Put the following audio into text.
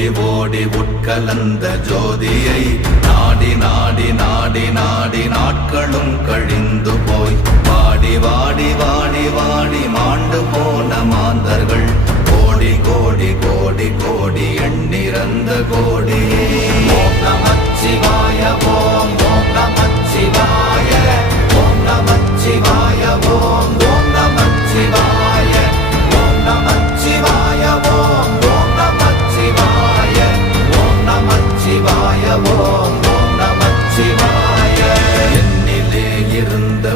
ஓடி ஓடி உட்கலந்த ஜோதியை நாடி நாடி நாடி நாடி நாட்களும் கழிந்து போய் வாடி வாடி வாடி வாடி மாண்டு போன மாந்தர்கள் கோடி கோடி கோடி கோடி எண்ணிறந்த கோடியே. ஓம் நமச்சிவாய ஓம் ஓம் நமச்சிவாய ஓம் நமச்சிவாய ஓம் ஓம் நமச்சிவாய ஓம் நமச்சிவாய ஓம் ஓம் நமச்சிவாய ஓம் நமச்சிவாய ஓம் ஓம் நமச்சிவாய. என்னிலே இருந்த